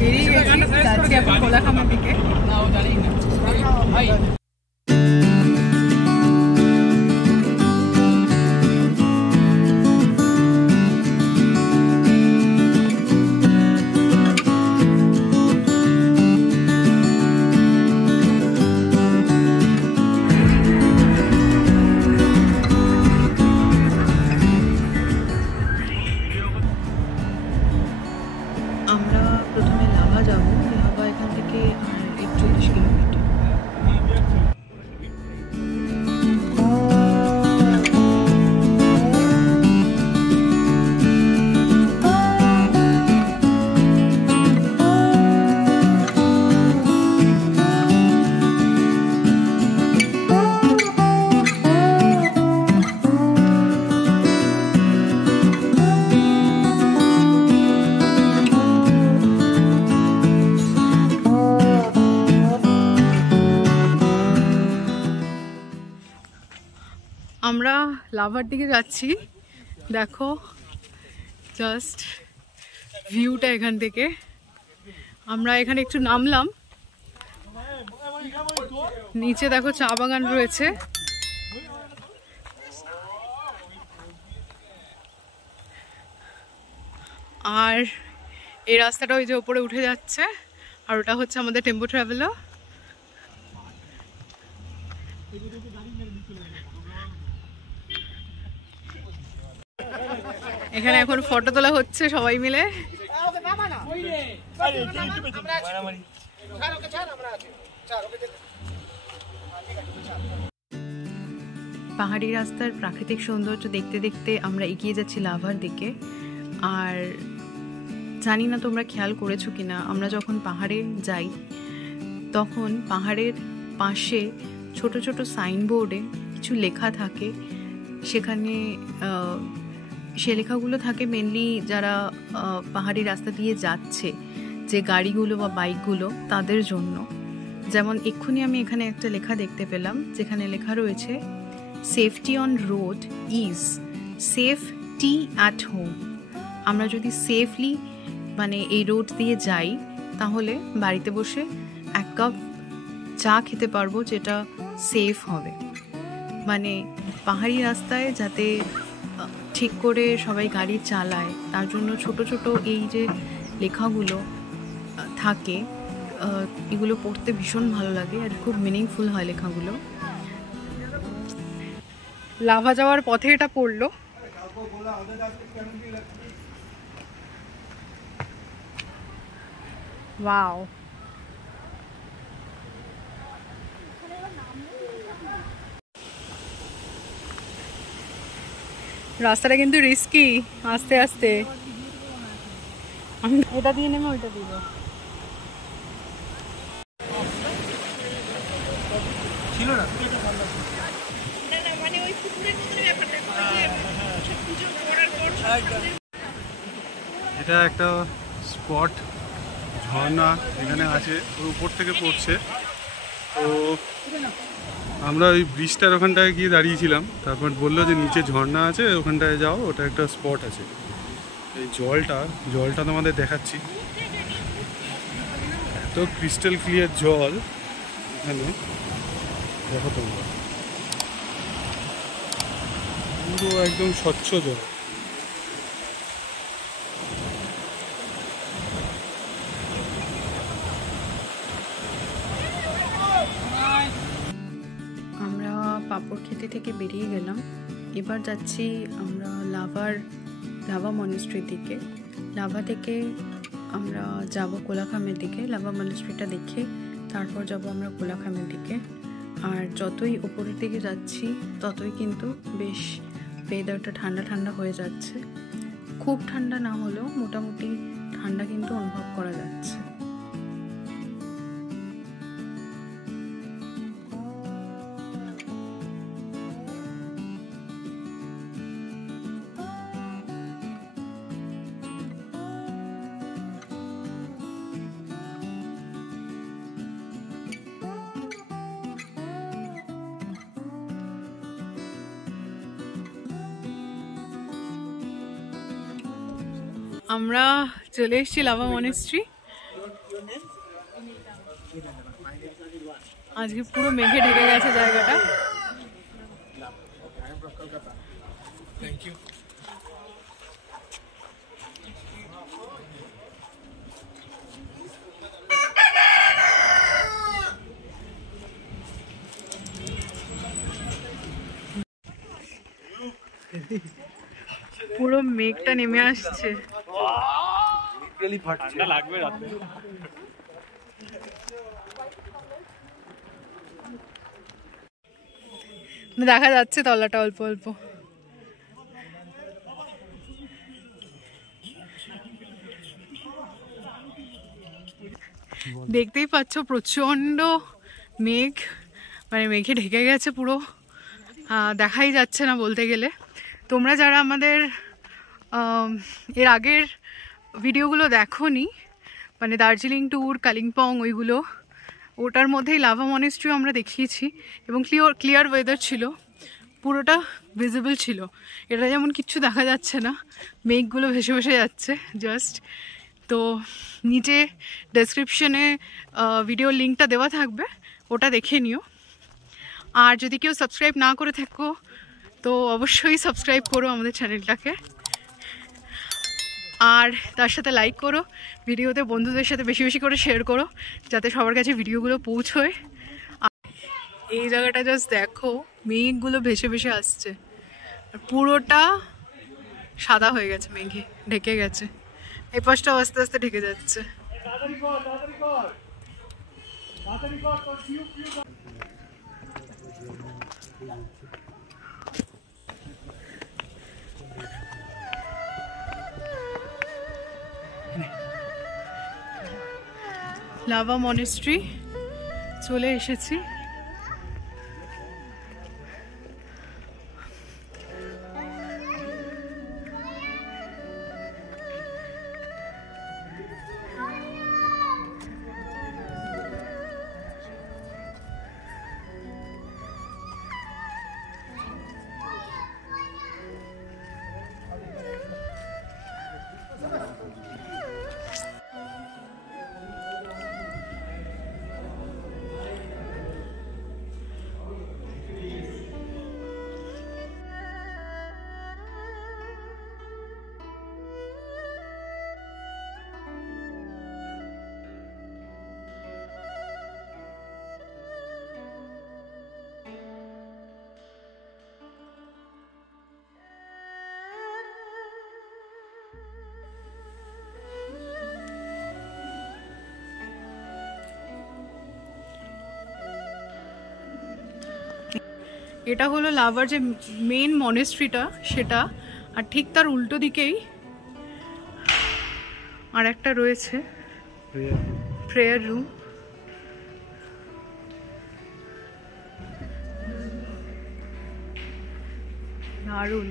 বেরিয়ে গেছি, যাচ্ছি এখন কোলাখামের দিকে। আমরা প্রথমে লাভা যাবো। লাভা এখান থেকে 41 কিলোমিটার। আমরা লাভার দিকে যাচ্ছি। দেখো জাস্ট ভিউটা এখান থেকে। আমরা এখানে একটু নামলাম, নিচে দেখো চা বাগান রয়েছে। আর এই রাস্তাটা ওই যে ওপরে উঠে যাচ্ছে, আর ওটা হচ্ছে আমাদের টেম্পো ট্রাভেলার। এখানে এখন ফটো তোলা হচ্ছে সবাই মিলে। পাহাড়ি রাস্তার প্রাকৃতিক সৌন্দর্য দেখতে দেখতে আমরা এগিয়ে যাচ্ছি লাভার দিকে। আর জানি না তোমরা খেয়াল করেছো কিনা, আমরা যখন পাহাড়ে যাই তখন পাহাড়ের পাশে ছোট ছোট সাইনবোর্ডে কিছু লেখা থাকে। সেখানে সে লেখাগুলো থাকে মেনলি যারা পাহাড়ি রাস্তা দিয়ে যাচ্ছে, যে গাড়িগুলো বা বাইকগুলো তাদের জন্য। যেমন এক্ষুনি আমি এখানে একটা লেখা দেখতে পেলাম, যেখানে লেখা রয়েছে safety on road is safety at home. আমরা যদি সেফলি মানে এই রোড দিয়ে যাই তাহলে বাড়িতে বসে এক কাপ চা খেতে পারবো, যেটা সেফ হবে। মানে পাহাড়ি রাস্তায় যাতে ঠিক করে সবাই গাড়ি চালায় তার জন্য ছোট ছোট এই যে লেখাগুলো থাকে, এগুলো পড়তে ভীষণ ভালো লাগে আর খুব মিনিংফুল হয় লেখাগুলো। লাভা যাওয়ার পথে এটা পড়লো। ওয়াও, রাস্তাটা কিন্তু রিস্কি। আস্তে আস্তে এটা দিয়ে নেমে ওইটা দিব। ছিল না মানে ওই পুকুরের মতো ব্যাপারটা। এটা একটা স্পট, ঝর্ণা এখানে আছে, ওর উপর থেকে পড়ছে। তো আমরা ওই ব্রিজটার ওখানটায় গিয়ে দাঁড়িয়েছিলাম, তারপর বললো যে নিচে ঝর্ণা আছে, ওখানটায় যাও, ওটা একটা স্পট আছে। এই জলটা তোমাদের দেখাচ্ছি, এত ক্রিস্টাল ক্লিয়ার জল এখানে, দেখো তোমরা, পুরো একদম স্বচ্ছ জল। আমরা পাপড় খেতে থেকে বেরিয়ে গেলাম। এবার যাচ্ছি আমরা লাভা মনেস্ট্রির দিকে। লাভা থেকে আমরা যাব কোলাখামের দিকে। লাভা মনেস্ট্রিটা দেখে তারপর যাব আমরা কোলাখামের দিকে। আর যতই উপরের দিকে যাচ্ছি ততই কিন্তু বেশ ওয়েদারটা ঠান্ডা ঠান্ডা হয়ে যাচ্ছে। খুব ঠান্ডা না হলেও মোটামুটি ঠান্ডা কিন্তু অনুভব করা যাচ্ছে। আমরা চলে এসেছি লাভা মনেস্ট্রি। আজকে পুরো মেঘে ঢেকে গেছে জায়গাটা। পুরো মেঘটা নেমে আসছে। দেখা যাচ্ছে তলাটা অল্প অল্প। দেখতেই পাচ্ছ প্রচন্ড মেঘ, মানে মেঘে ঢেকে গেছে পুরো, দেখাই যাচ্ছে না বলতে গেলে। তোমরা যারা আমাদের এর আগের ভিডিওগুলো দেখোনি, মানে দার্জিলিং ট্যুর, কালিম্পং, ওইগুলো, ওটার মধ্যেই লাভা মনেস্ট্রি আমরা দেখিয়েছি এবং ক্লিয়ার ওয়েদার ছিল, পুরোটা ভিজিবল ছিল। এটা যেমন কিচ্ছু দেখা যাচ্ছে না, মেঘগুলো ভেসে ভেসে যাচ্ছে জাস্ট। তো নিচে ডেসক্রিপশনে ভিডিওর লিঙ্কটা দেওয়া থাকবে, ওটা দেখে নিও। আর যদি কেউ সাবস্ক্রাইব না করে থাকো তো অবশ্যই সাবস্ক্রাইব করো আমাদের চ্যানেলটাকে, আর তার সাথে লাইক করো, ভিডিওতে বন্ধুদের সাথে বেশি বেশি করে শেয়ার করো যাতে সবার কাছে ভিডিওগুলো পৌঁছয়। আর এই জায়গাটা জাস্ট দেখো, মেঘগুলো ভেসে ভেসে আসছে, পুরোটা সাদা হয়ে গেছে, মেঘে ঢেকে গেছে। এই পাশটাও আস্তে আস্তে ঢেকে যাচ্ছে। লাভা মনেস্ট্রি চলে এসেছি। এটা হলো লাভার যে মেইন মনেস্ট্রিটা সেটা, আর ঠিক তার উল্টো দিকেই আর একটা রয়েছে প্রেয়ার রুম। দারুণ।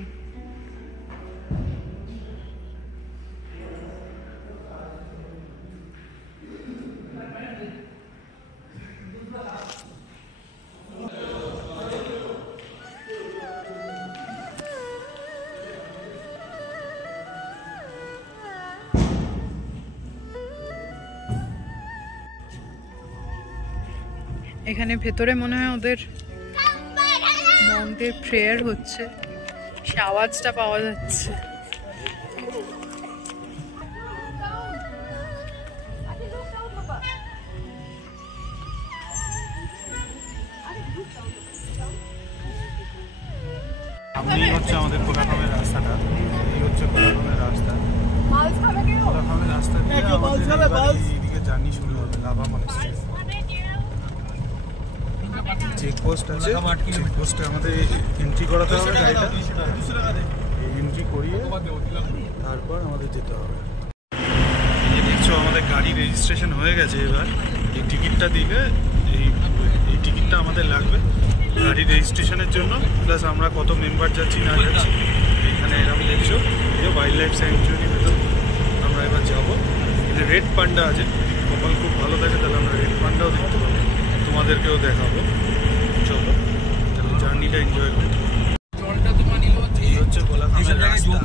এখানে ভেতরে মনে হয় ওদের মন্ত্রের প্রেয়ার হচ্ছে, সে আওয়াজটা পাওয়া যাচ্ছে। এই হচ্ছে আমাদের কোলাখামের রাস্তাটা, এই হচ্ছে কোলাখামের রাস্তা। কোলাখামের রাস্তা দিয়ে এইদিকে জার্নি শুরু হবে লাভা মনেস্ট্রি। চেকপোস্ট আছে, চেকপোস্টে আমাদের এন্ট্রি করাতে হবে গাড়িটা, এন্ট্রি করিয়ে তারপর আমাদের যেতে হবে। এই দেখছো আমাদের গাড়ি রেজিস্ট্রেশন হয়ে গেছে। এবার এই টিকিটটা দিলে এই টিকিটটা আমাদের লাগবে গাড়ি রেজিস্ট্রেশনের জন্য, প্লাস আমরা কত মেম্বার যাচ্ছি না যাচ্ছি। এখানে এরকম দেখছো, এই ওয়াইল্ড লাইফ স্যাংচুয়ারি ভেতর আমরা এবার যাবো। এখানে রেড পান্ডা আছে, কপাল খুব ভালো থাকে তাহলে আমরা রেড পান্ডাও দেখতে পাবো, তোমাদেরকেও দেখাবো। চলো তাহলে জার্নিটা এনজয় করি। এই হচ্ছে কোলাখামের রাস্তা।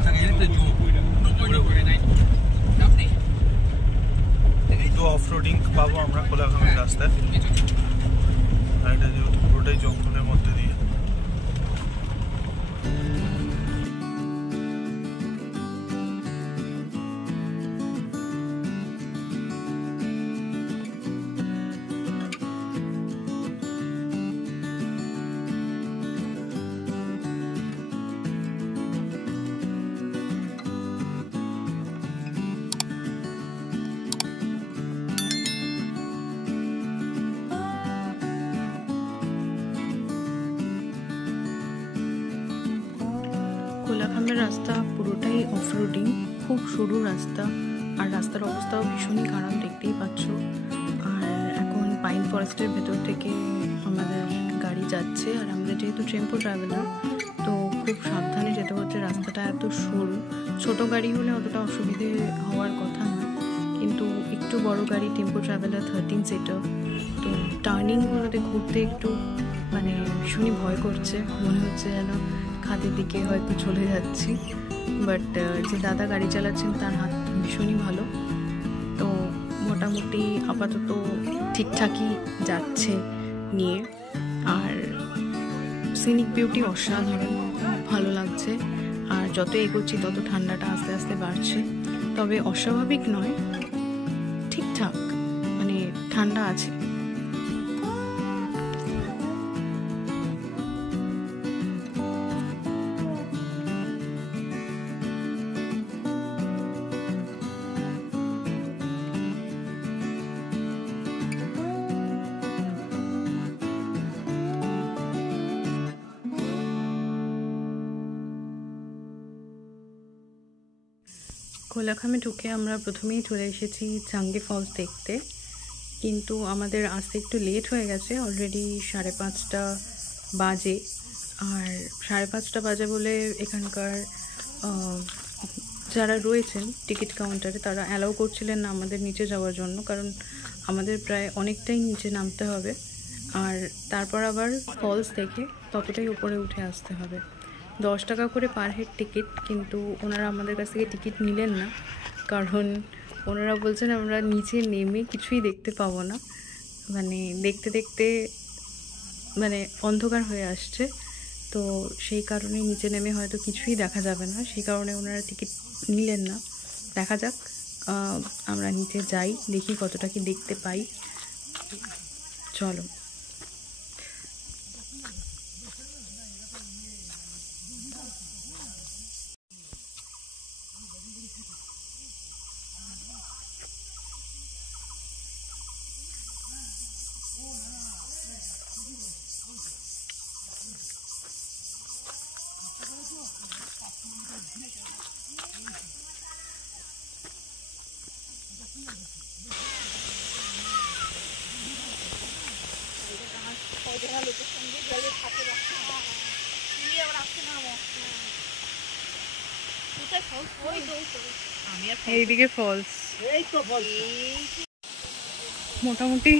রোডিং পাবো আমরা কোলাঘামের রাস্তায়। আর এটা যেহেতু পুরোটাই জঙ্গলের মধ্যে দিয়ে। কোলাঘামের রাস্তা পুরোটাই অফরোডিং, খুব সরু রাস্তা, আর রাস্তার অবস্থাও ভীষণই খারাপ, দেখতেই পাচ্ছ। আর এখন পাইন ফরেস্টের ভেতর থেকে আমাদের গাড়ি যাচ্ছে, আর আমরা যেহেতু টেম্পো ট্রাভেলার তো খুব সাবধানে যেতে হচ্ছে। রাস্তাটা এত সরু, ছোট গাড়ি হলে অতটা অসুবিধে হওয়ার কথা নয়, কিন্তু একটু বড় গাড়ি টেম্পো ট্রাভেলার 13 সিটার, তো টার্নিংগুলোতে ঘুরতে একটু মানে ভীষণই ভয় করছে, মনে হচ্ছে যেন খাদের দিকে হয়তো চলে যাচ্ছি। বাট যে দাদা গাড়ি চালাচ্ছেন তার হাত ভীষণই ভালো, তো মোটামুটি আপাতত ঠিকঠাকই যাচ্ছে নিয়ে। আর সিনিক বিউটি অসাধারণ, ভালো লাগছে। আর যত এগোচ্ছি তত ঠান্ডাটা আস্তে আস্তে বাড়ছে, তবে অস্বাভাবিক নয়, ঠিকঠাক মানে ঠান্ডা আছে। কোলাঘামে ঢুকে আমরা প্রথমেই চলে এসেছি চাঙ্গে ফলস দেখতে, কিন্তু আমাদের আসতে একটু লেট হয়ে গেছে, অলরেডি 5:30 বাজে। আর 5:30 বাজে বলে এখানকার যারা রয়েছেন টিকিট কাউন্টারে তারা অ্যালাউ করছিলেন না আমাদের নিচে যাওয়ার জন্য, কারণ আমাদের প্রায় অনেকটাই নিচে নামতে হবে, আর তারপর আবার ফলস দেখে ততটাই উপরে উঠে আসতে হবে। 10 টাকা করে পার হেড টিকিট, কিন্তু ওনারা আমাদের কাছ থেকে টিকিট নিলেন না, কারণ ওনারা বলছেন আমরা নিচে নেমে কিছুই দেখতে পাবো না, মানে দেখতে দেখতে মানে অন্ধকার হয়ে আসছে, তো সেই কারণে নিচে নেমে হয়তো কিছুই দেখা যাবে না, সেই কারণে ওনারা টিকিট নিলেন না। দেখা যাক, আমরা নিচে যাই, দেখি কতটা কি দেখতে পাই। চলো। এইদিকে ফলস, মোটামুটি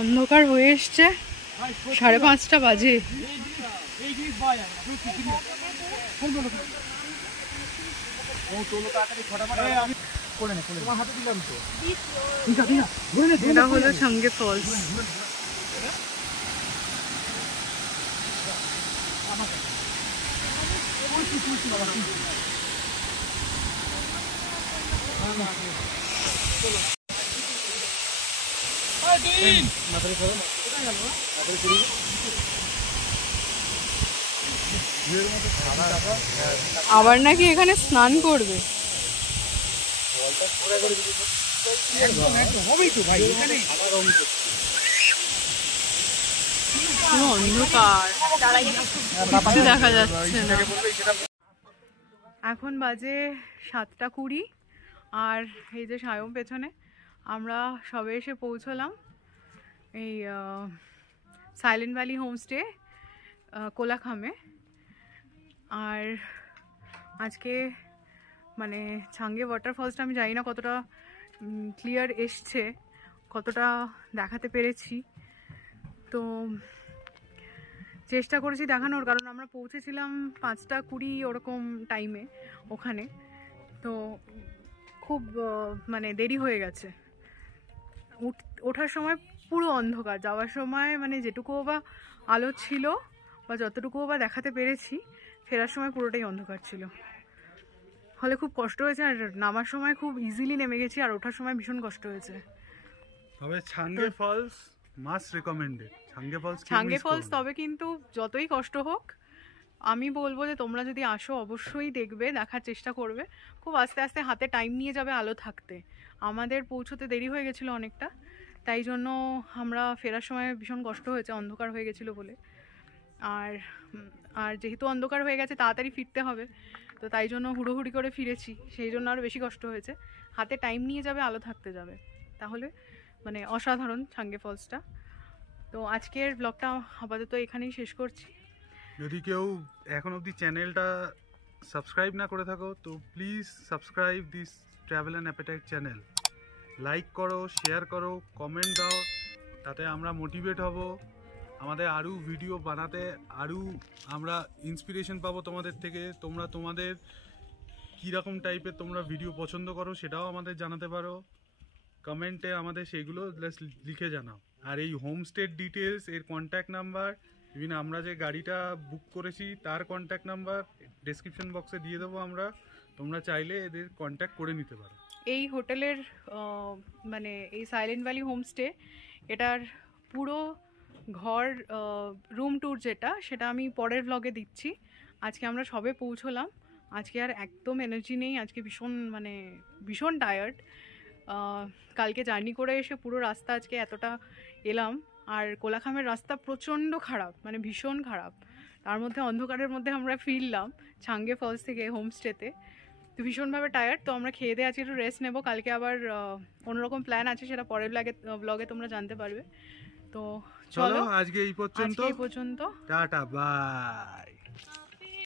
অন্ধকার হয়ে এসছে, 5:30 বাজে। এটা হলো চাঙ্গে ফলস। আবার নাকি এখানে স্নান করবে, অন্ধকার দেখা যাচ্ছে না। এখন বাজে 7:20, আর এই যে সায়ম পেছনে, আমরা সবে এসে পৌঁছলাম এই সাইলেন্ট ভ্যালি হোমস্টে কোলাঘামে। আর আজকে মানে চাঙ্গে ওয়াটারফলসটা আমি জানি না কতটা ক্লিয়ার এসছে, কতটা দেখাতে পেরেছি, তো চেষ্টা করেছি দেখানোর, কারণ আমরা পৌঁছেছিলাম 5:20 ওরকম টাইমে ওখানে, তো খুব মানে দেরি হয়ে গেছে, ওঠার সময় পুরো অন্ধকার, যাওয়ার সময় মানে যেটুকুও বা আলো ছিল বা যতটুকুও বা দেখাতে পেরেছি, ফেরার সময় পুরোটাই অন্ধকার ছিল। ফলে খুব কষ্ট হয়েছে, আর নামার সময় খুব ইজিলি নেমে গেছি, আর ওঠার সময় ভীষণ কষ্ট হয়েছে। তবে ছাঙ্গে ফলস মাস্ট রেকমেন্ডেড। ছাঙ্গে ফলস তবে কিন্তু যতই কষ্ট হোক আমি বলবো যে তোমরা যদি আসো অবশ্যই দেখবে, দেখার চেষ্টা করবে। খুব আস্তে আস্তে হাতে টাইম নিয়ে যাবে আলো থাকতে। আমাদের পৌঁছতে দেরি হয়ে গেছিলো অনেকটা, তাই জন্য আমরা ফেরার সময় ভীষণ কষ্ট হয়েছে, অন্ধকার হয়ে গেছিলো বলে। আর আর যেহেতু অন্ধকার হয়ে গেছে তাড়াতাড়ি ফিরতে হবে, তো তাই জন্য হুড়োহুড়ি করে ফিরেছি, সেই জন্য আরও বেশি কষ্ট হয়েছে। হাতে টাইম নিয়ে যাবে, আলো থাকতে যাবে, তাহলে মানে অসাধারণ ছাঙ্গে ফলসটা। তো আজকের ব্লগটা আপাতত এখানেই শেষ করছি। যদি কেউ এখন অবধি চ্যানেলটা সাবস্ক্রাইব না করে থাকো তো please subscribe this travel and appetite channel. Like করো, শেয়ার করো, কমেন্ট দাও, তাতে আমরা মোটিভেট হব আমাদের আরও ভিডিও বানাতে, আরও আমরা ইন্সপিরেশন পাবো তোমাদের থেকে। তোমরা তোমাদের কীরকম টাইপের তোমরা ভিডিও পছন্দ করো সেটাও আমাদের জানাতে পারো কমেন্টে, আমাদের সেইগুলো লিখে জানাও। আর এই হোমস্টের ডিটেলস, এর কন্ট্যাক্ট নাম্বার, ইভিন আমরা যে গাড়িটা বুক করেছি তার কন্ট্যাক্ট নাম্বার ডেসক্রিপশন বক্সে দিয়ে দেবো আমরা, তোমরা চাইলে এদের কন্ট্যাক্ট করে নিতে পারো। এই হোটেলের মানে এই সাইলেন্ট ভ্যালি হোমস্টে, এটার পুরো ঘর রুম ট্যুর যেটা, সেটা আমি পরের ব্লগে দিচ্ছি। আজকে আমরা সবে পৌঁছলাম, আজকে আর একদম এনার্জি নেই, আজকে ভীষণ টায়ার্ড। কালকে জার্নি করে এসে পুরো রাস্তা আজকে এতটা এলাম, আর কোলাখামের রাস্তা প্রচণ্ড খারাপ, মানে ভীষণ খারাপ। তার মধ্যে অন্ধকারের মধ্যে আমরা ফিরলাম ছাঙ্গে ফলস থেকে হোমস্টেতে, তো ভীষণভাবে টায়ার্ড। তো আমরা খেয়ে দিয়ে আজকে একটু রেস্ট নেবো, কালকে আবার অন্যরকম প্ল্যান আছে, সেটা পরের ব্লগে তোমরা জানতে পারবে। তো চলো আজকে এই পর্যন্ত, টাটা বাই।